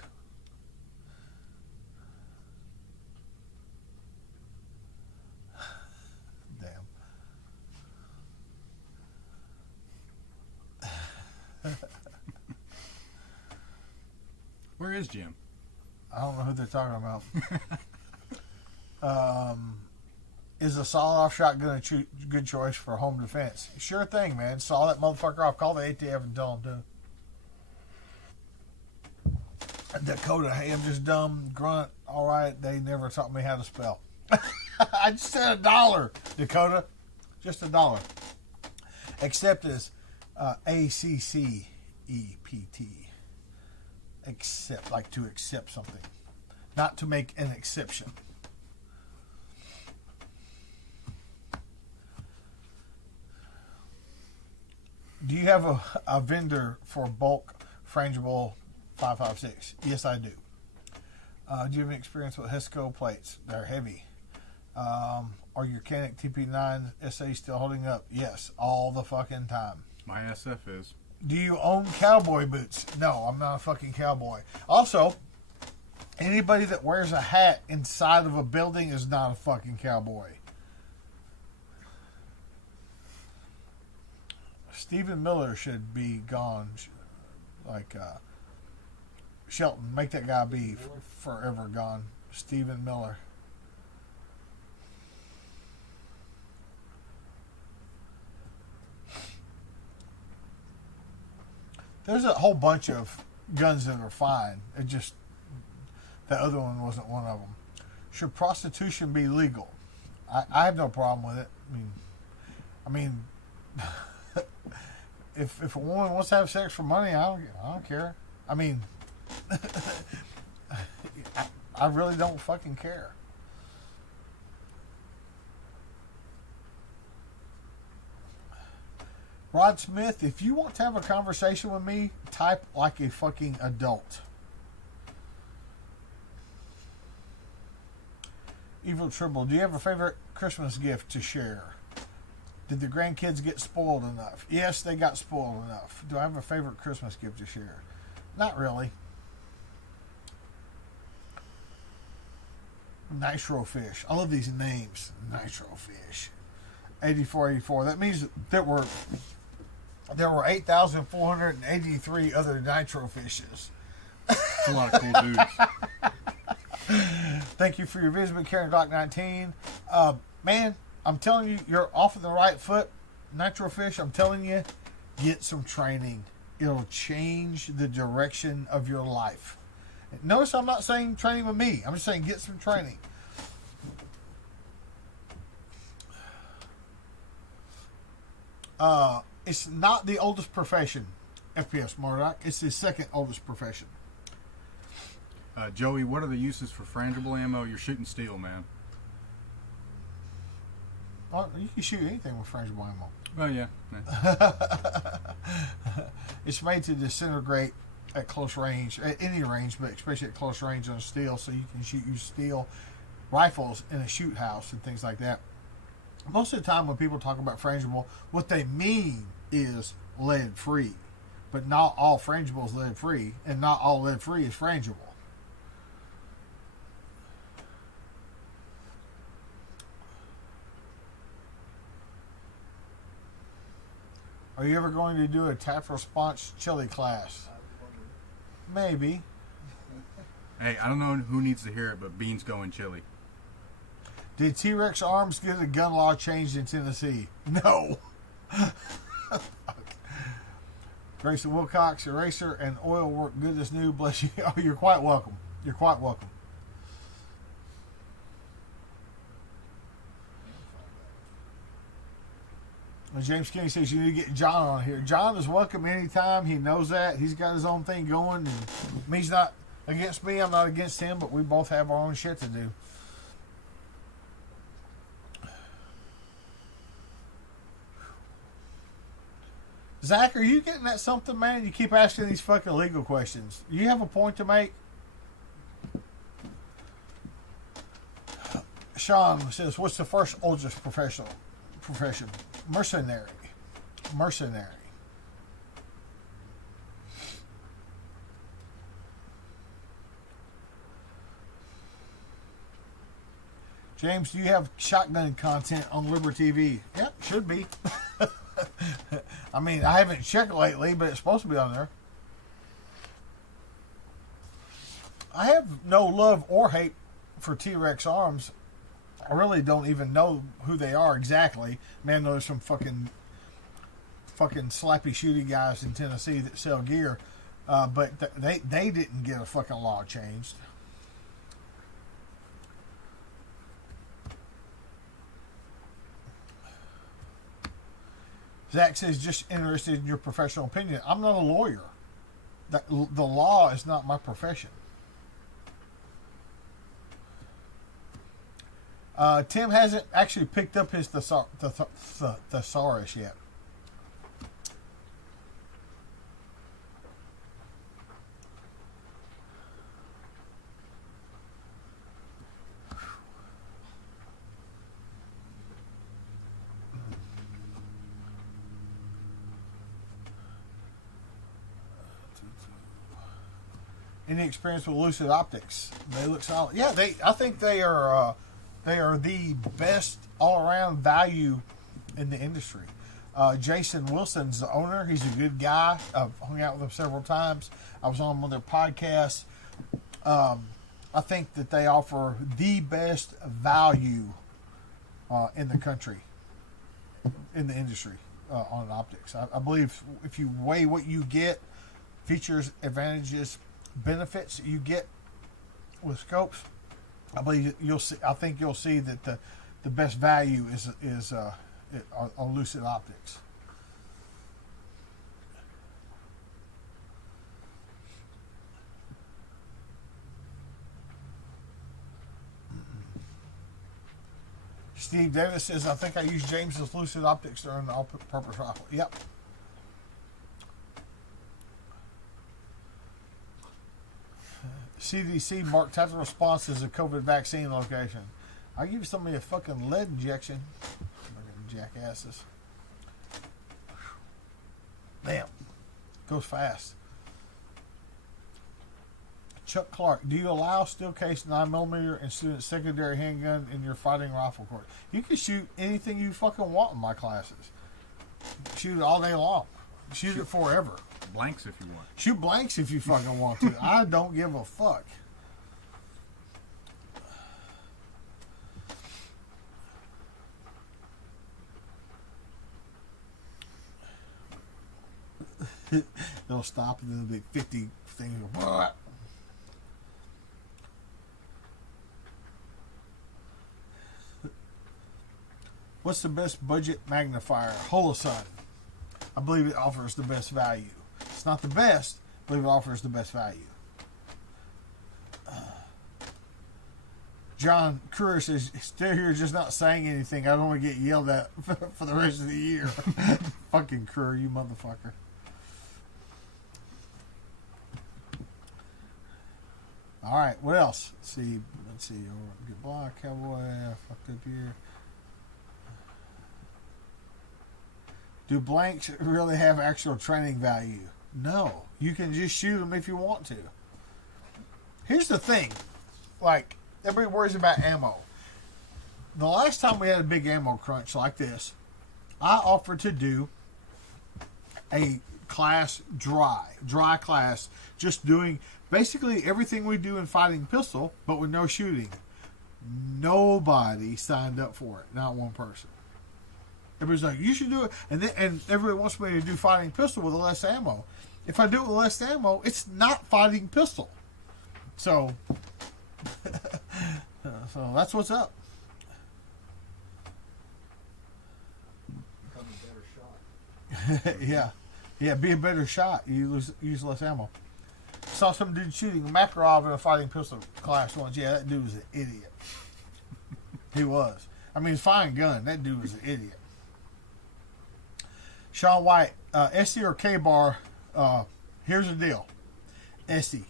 Damn. Where is Jim? I don't know who they're talking about. Is a sawed-off shotgun a good choice for home defense? Sure thing, man. Saw that motherfucker off. Call the ATF and tell them to. Dakota, hey, I'm just dumb. Grunt, all right. They never taught me how to spell. I just said $1, Dakota. Just $1. Accept as ACCEPT. Accept, like to accept something, not to make an exception. Do you have a vendor for bulk frangible 5.56? Yes, I do. Do you have any experience with HESCO plates? They're heavy. Are your Canik TP9 SA still holding up? Yes, all the fucking time. My SF is. Do you own cowboy boots? No, I'm not a fucking cowboy. Also, anybody that wears a hat inside of a building is not a fucking cowboy. Stephen Miller should be gone. Like, Shelton, make that guy be forever gone. Stephen Miller. There's a whole bunch of guns that are fine. It just, the other one wasn't one of them. Should prostitution be legal? I have no problem with it. I mean, if a woman wants to have sex for money, I don't care. I mean, I really don't fucking care. Rod Smith, if you want to have a conversation with me, type like a fucking adult. Evil Tribble, do you have a favorite Christmas gift to share? Did the grandkids get spoiled enough? Yes, they got spoiled enough. Do I have a favorite Christmas gift to share? Not really. Nitro Fish. I love these names. Nitro Fish. 8484. That means there were 8,483 other Nitro Fishes. That's a lot of cool dudes. Thank you for your visit, Karen Glock 19. Man, I'm telling you, you're off on the right foot. Nitro Fish, I'm telling you, get some training. It'll change the direction of your life. Notice I'm not saying training with me. I'm just saying get some training. It's not the oldest profession, FPS Murdoch. It's the second oldest profession. Joey, what are the uses for frangible ammo? You're shooting steel, man. Oh, you can shoot anything with frangible ammo. Oh, yeah. It's made to disintegrate at close range, at any range, but especially at close range on steel, so you can use steel rifles in a shoot house and things like that. Most of the time when people talk about frangible, what they mean is lead free, but not all frangible is lead free, and not all lead free is frangible. Are you ever going to do a tap response chili class? Maybe. Hey, I don't know who needs to hear it, but Beans going chili. Did T-Rex Arms get a gun law changed in Tennessee? No. Grayson Wilcox, eraser and oil work good as new. Bless you. Oh, you're quite welcome. You're quite welcome. James Kenny says you need to get John on here. John is welcome anytime. He knows that. He's got his own thing going. And he's not against me. I'm not against him. But we both have our own shit to do. Zach, are you getting at something, man? You keep asking these fucking legal questions. You have a point to make? Sean says, what's the first oldest profession? Mercenary. James, do you have shotgun content on Liberty TV? Yep, should be. I mean, I haven't checked lately, but it's supposed to be on there. I have no love or hate for T-Rex Arms. I really don't even know who they are exactly. Man, there's some fucking slappy shooty guys in Tennessee that sell gear, but they didn't get a fucking law changed. Zach says, just interested in your professional opinion. I'm not a lawyer. The law is not my profession. Tim hasn't actually picked up his thesaurus yet. Any experience with Lucid Optics? They look solid. Yeah, I think they are the best all-around value in the industry. Jason Wilson's the owner. He's a good guy. I've hung out with him several times. I was on one of their podcasts. I think that they offer the best value in the country, in the industry, on optics. I believe if you weigh what you get, features, advantages, benefits that you get with scopes, I believe you'll see. I think you'll see that the best value is on Lucid Optics. Steve Davis says, I think I used James's Lucid Optics during the all-purpose rifle. Yep. CDC marked tactical response as a COVID vaccine location. I'll give somebody a fucking lead injection. Fucking jackasses. Damn. Goes fast. Chuck Clark, do you allow steel case 9mm and student secondary handgun in your fighting rifle course? You can shoot anything you fucking want in my classes. Shoot it all day long. Shoot it forever. Blanks if you want. Shoot blanks if you fucking want to. I don't give a fuck. They'll stop and then there'll be 50 things. What's the best budget magnifier? Holosun. I believe it offers the best value. It's not the best, I believe it offers the best value. John Curry says, still here just not saying anything. I don't want to get yelled at for the rest of the year. Fucking Curry, you motherfucker. All right, what else? Let's see. Get block, cowboy. I fucked up here. Do blanks really have actual training value? No. You can just shoot them if you want to. Here's the thing. Like, everybody worries about ammo. The last time we had a big ammo crunch like this, I offered to do a class dry class, just doing basically everything we do in fighting pistol, but with no shooting. Nobody signed up for it. Not one person. Everybody's like, you should do it. And everybody wants me to do fighting pistol with less ammo. If I do it with less ammo, it's not fighting pistol. So, so that's what's up. Become a better shot. Yeah, be a better shot. You use less ammo. Saw some dude shooting Makarov in a fighting pistol class once. Yeah, that dude was an idiot. He was. I mean, fine gun. That dude was an idiot. Sean White, SC or K-Bar, here's the deal. SC.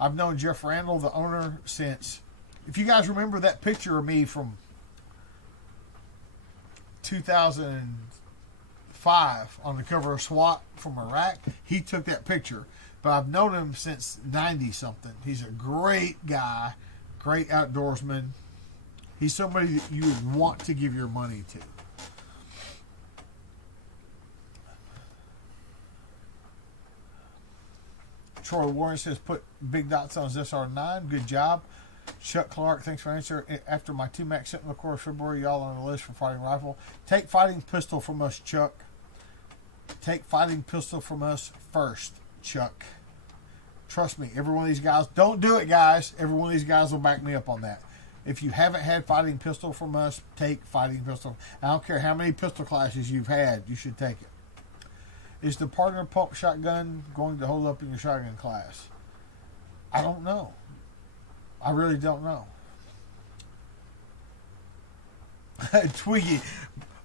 I've known Jeff Randall, the owner, since, if you guys remember that picture of me from 2005 on the cover of SWAT from Iraq, he took that picture. But I've known him since 90-something. He's a great guy, great outdoorsman. He's somebody that you would want to give your money to. Troy Warren says, put big dots on his SR9. Good job. Chuck Clark, thanks for answering. After my T-Mac Sentinel course February, y'all on the list for fighting rifle. Take fighting pistol from us, Chuck. Take fighting pistol from us first, Chuck. Trust me, every one of these guys, don't do it, guys. Every one of these guys will back me up on that. If you haven't had fighting pistol from us, take fighting pistol. I don't care how many pistol classes you've had, you should take it. Is the partner pump shotgun going to hold up in your shotgun class? I don't know. I really don't know. Twiggy,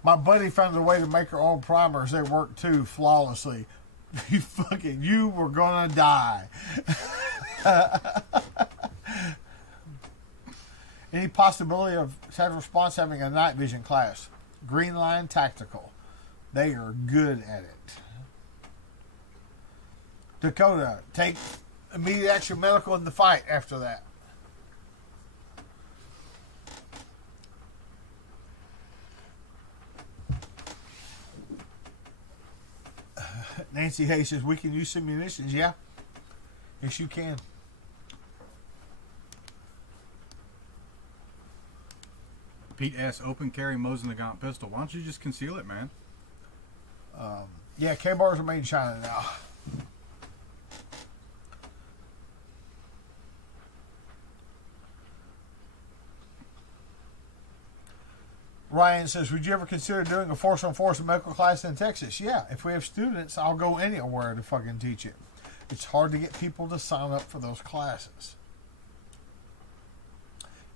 my buddy found a way to make her own primers. They work too flawlessly. You were gonna die. Any possibility of Tactical Response having a night vision class? Green Line Tactical. They are good at it. Dakota, take immediate action medical in the fight after that. Nancy Hayes says, we can use some munitions. Yeah. Yes, you can. Pete S. Open carry Mosin Nagant pistol. Why don't you just conceal it, man? Yeah, K-bars are made in China now. Ryan says, would you ever consider doing a force-on-force medical class in Texas? Yeah, if we have students, I'll go anywhere to fucking teach it. It's hard to get people to sign up for those classes.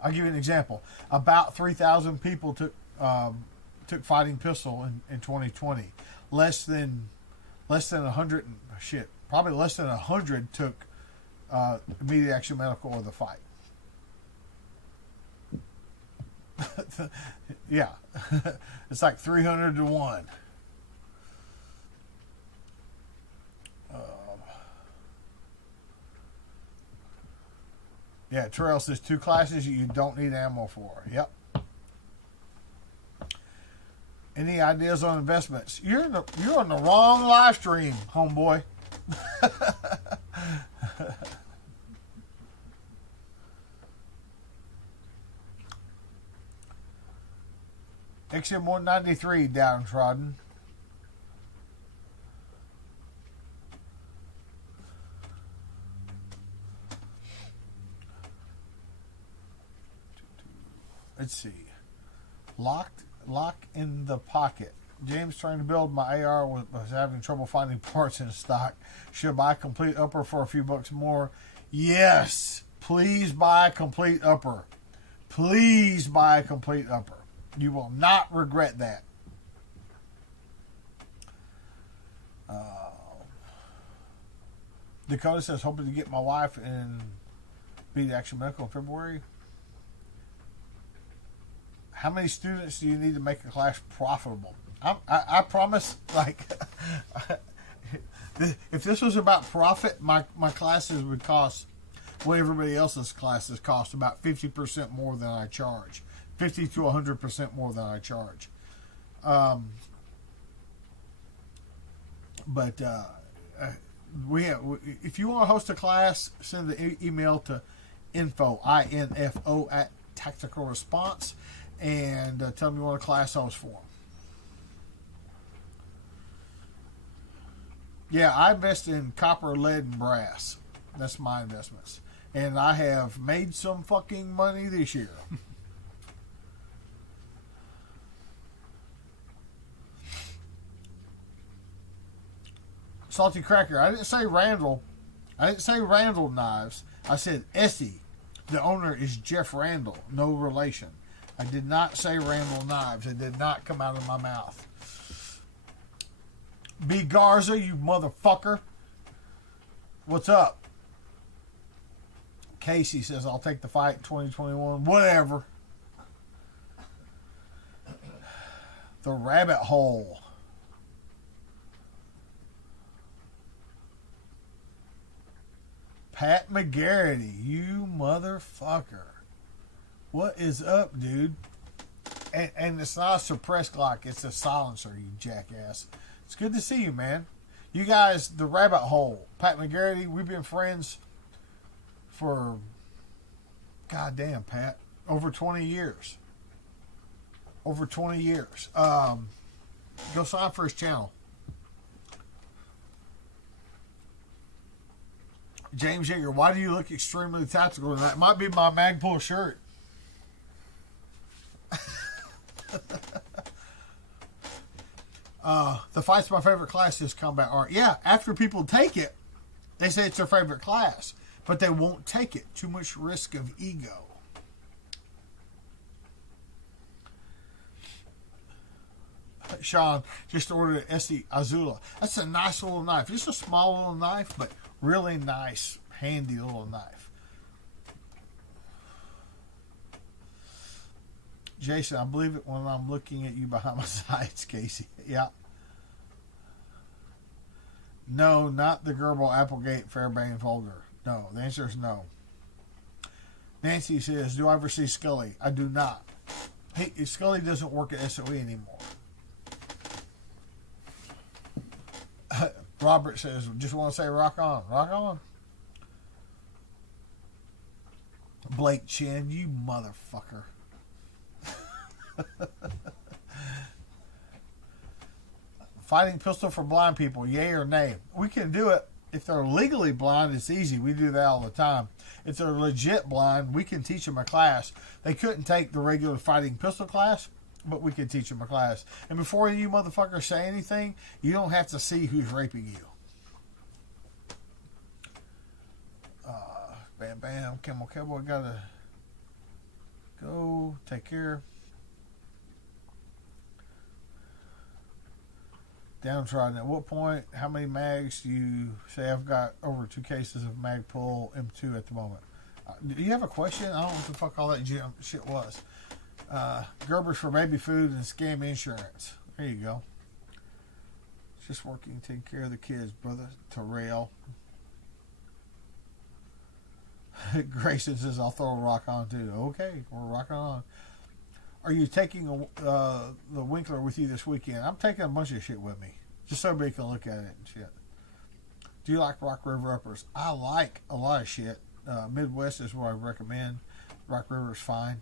I'll give you an example. About 3,000 people took fighting pistol in 2020. Less than 100 shit. Probably less than 100 took immediate action medical or the fight. Yeah, it's like 300 to 1. Yeah, Terrell says 2 classes you don't need ammo for. Yep. Any ideas on investments? You're on the wrong live stream, homeboy. XM 193 downtrodden. Let's see. Lock in the pocket. James trying to build my AR was having trouble finding parts in stock. Should buy complete upper for a few bucks more? Yes. Please buy a complete upper. Please buy a complete upper. You will not regret that. Dakota says, hoping to get my wife in Beat Action Medical in February. How many students do you need to make a class profitable? I promise, like, if this was about profit, my classes would cost what everybody else's classes cost, about 50% more than I charge. 50 to 100% more than I charge. If you want to host a class, send the email to info at Tactical Response, and tell them you want a class host for them. Yeah, I invest in copper, lead, and brass. That's my investments. And I have made some fucking money this year. Salty Cracker. I didn't say Randall. I didn't say Randall Knives. I said Essie. The owner is Jeff Randall. No relation. I did not say Randall Knives. It did not come out of my mouth. B. Garza, you motherfucker. What's up? Casey says, I'll take the fight in 2021. Whatever. The Rabbit Hole. Pat McGarity, you motherfucker. What is up, dude? And it's not a suppressed Glock, it's a silencer, you jackass. It's good to see you, man. You guys, the Rabbit Hole. Pat McGarity, we've been friends for, goddamn, Pat, over 20 years. Over 20 years. Go sign up for his channel. James Yeager, why do you look extremely tactical tonight? It might be my Magpul shirt. The fight's my favorite class is combat art. Yeah, after people take it, they say it's their favorite class, but they won't take it. Too much risk of ego. Sean just ordered an Essie Azula. That's a nice little knife. Just a small little knife, but really nice, handy little knife. Jason, I believe it when I'm looking at you behind my sides, Casey. Yeah. No, not the Gerbil Applegate Fairbairn folder. No, the answer is no. Nancy says, do I ever see Scully? I do not. Hey, Scully doesn't work at SOE anymore. Robert says, just want to say rock on. Rock on. Blake Chin, you motherfucker. Fighting pistol for blind people, yay or nay? We can do it. If they're legally blind, it's easy. We do that all the time. If they're legit blind, we can teach them a class. They couldn't take the regular fighting pistol class, but we can teach them a class. And before you motherfuckers say anything, you don't have to see who's raping you. Bam, bam, Camel Cowboy got a... go. Take care. Downtrodden. At what point, how many mags do you say? I've got over 2 cases of Magpul M2 at the moment. Do you have a question? I don't know what the fuck all that shit was. Gerber's for baby food and scam insurance. There you go. Just working, taking care of the kids, brother. Terrell. Grayson says, I'll throw a rock on too. Okay, we're rocking on. Are you taking the Winkler with you this weekend? I'm taking a bunch of shit with me, just so everybody can look at it and shit. Do you like Rock River uppers? I like a lot of shit. Midwest is what I recommend. Rock River is fine.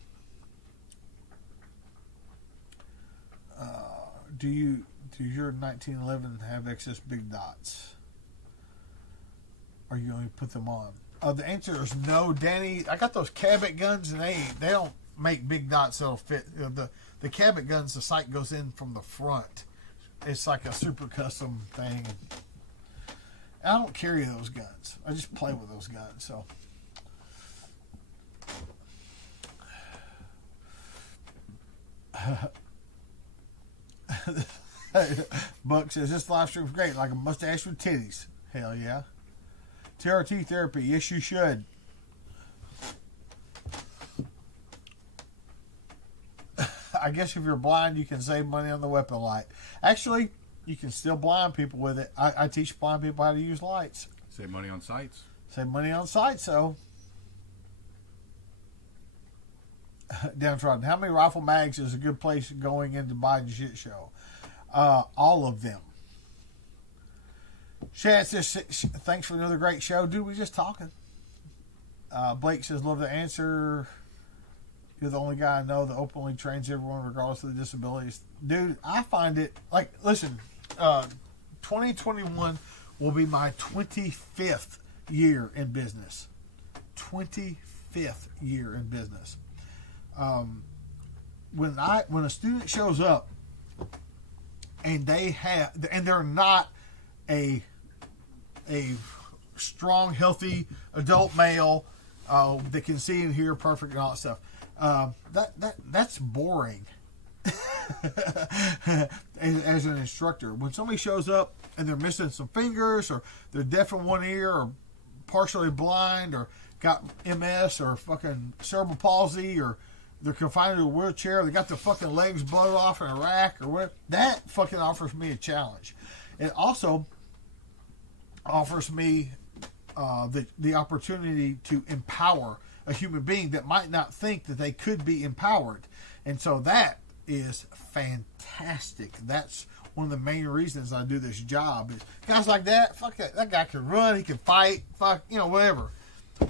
Do your 1911 have excess big dots? Or you only put them on? The answer is no, Danny. I got those Cabot guns, and they don't make big dots that'll fit. The Cabot guns, the sight goes in from the front. It's like a super custom thing. I don't carry those guns. I just play with those guns. So, Buck says this live stream's great, like a mustache with titties. Hell yeah. TRT therapy, yes you should. I guess if you're blind, you can save money on the weapon light. Actually, you can still blind people with it. I teach blind people how to use lights. Save money on sights. Save money on sights, so. Downtrodden. How many rifle mags is a good place going into Biden shit show? All of them. Chad says, thanks for another great show. Dude, we just talking. Blake says, love the answer. You're the only guy I know that openly trains everyone regardless of the disabilities. Dude, I find it, like, listen, 2021 will be my 25th year in business. 25th year in business. When a student shows up and they're not a strong, healthy adult male that can see and hear perfect and all that stuff. That's boring as an instructor. When somebody shows up and they're missing some fingers, or they're deaf in one ear, or partially blind, or got MS, or fucking cerebral palsy, or they're confined to a wheelchair, or they got their fucking legs blowed off in a rack, or whatever, that fucking offers me a challenge. It also offers me the opportunity to empower a human being that might not think that they could be empowered. And so that is fantastic. That's one of the main reasons I do this job. Is guys like that, fuck that guy can run, he can fight, fuck, whatever.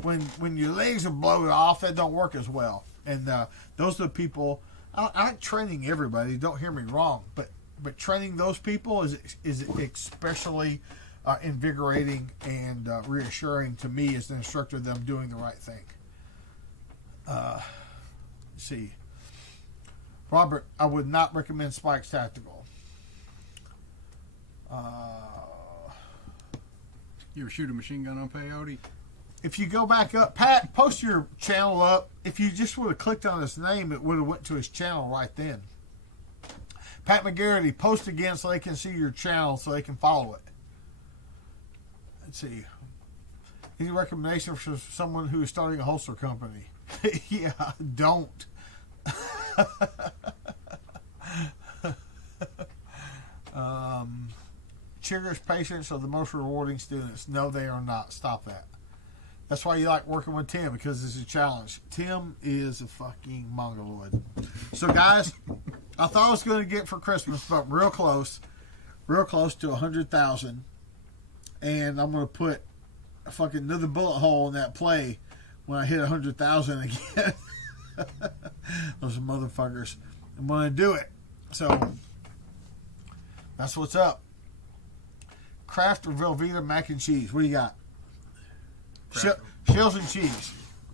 When your legs are blown off, that don't work as well. And those are the people, I like training everybody, don't hear me wrong, but training those people is especially invigorating and reassuring to me as an instructor that I'm doing the right thing. Let's see. Robert, I would not recommend Spikes Tactical. You ever shoot a machine gun on peyote? If you go back up, Pat, post your channel up. If you just would have clicked on his name, it would have went to his channel right then. Pat McGarity, post again so they can see your channel, so they can follow it. Let's see. Any recommendation for someone who is starting a holster company? Yeah, don't. Cheerers patients are the most rewarding students. No, they are not. Stop that. That's why you like working with Tim, because it's a challenge. Tim is a fucking mongoloid. So, guys, I thought I was going to get for Christmas, but real close to 100,000. And I'm going to put a fucking another bullet hole in that play when I hit 100,000 again. Those motherfuckers. I'm going to do it. So, that's what's up. Kraft or Velveeta mac and cheese? What do you got? Shells and cheese.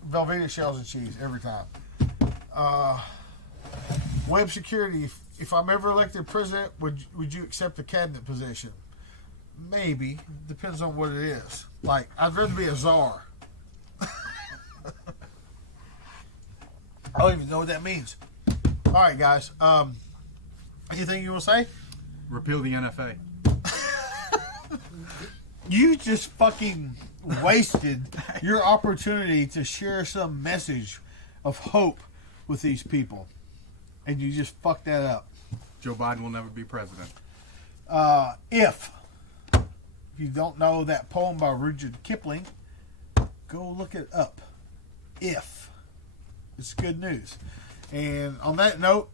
Velveeta shells and cheese every time. Web security. If I'm ever elected president, would you accept a cabinet position? Maybe. Depends on what it is. Like, I'd rather be a czar. I don't even know what that means. All right, guys. Anything you want to say? Repeal the NFA. You just fucking wasted your opportunity to share some message of hope with these people. And you just fucked that up. Joe Biden will never be president. If you don't know that poem by Rudyard Kipling, go look it up. If. It's good news. And on that note,